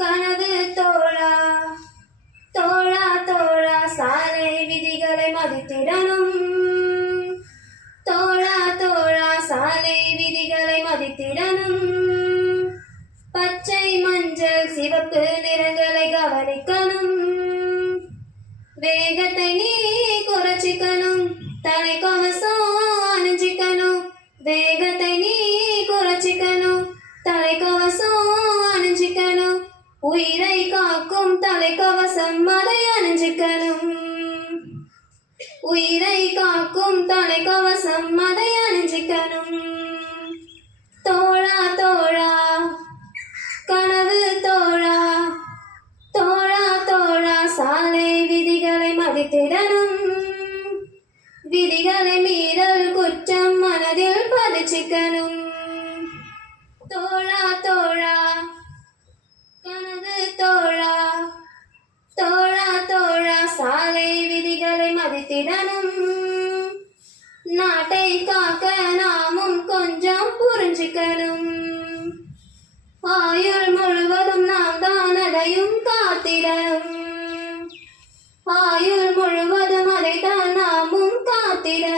கனவு தோழா தோழா தோழா சாலை விதிகளை மதித்திடணும். தோழா தோழா சாலை விதிகளை மதித்திடணும். பச்சை மஞ்சள் சிவப்பு நிறங்களை கவனிக்கணும். வேகத்தை நீ குறைச்சிக்கணும். தலைக்கவசம் அணிஞ்சிக்கணும். வேகத்தை நீ குறைச்சிக்கணும். தலைக்கவசம் அணிஞ்சிக்கணும். உயிரை காக்கும் தலைக்கவசம் அதை அணிஞ்சிக்கணும். உயிரை காக்கும் தலைக்கவசம் அதை அணிஞ்சிக்கணும். தோழா தோழா கனவு தோழா தோழா தோழா சாலை விதிகளை மதித்திடணும். விதிகளை மீறல் குற்றம் மனதில் பதிச்சுக்கணும். தோழா தோழா கனவு தோழா தோழா தோழா சாலை விதிகளை மதித்திடணும். நாட்டை காக்க நாமும் கொஞ்சம் புரிஞ்சுக்கணும். ஆயுள் முழுவதும் நாம் தான் அதையும் காத்திடணும். ஆயுள் முழுவதும் அதைத்தான் நாமும் காத்திடணும்.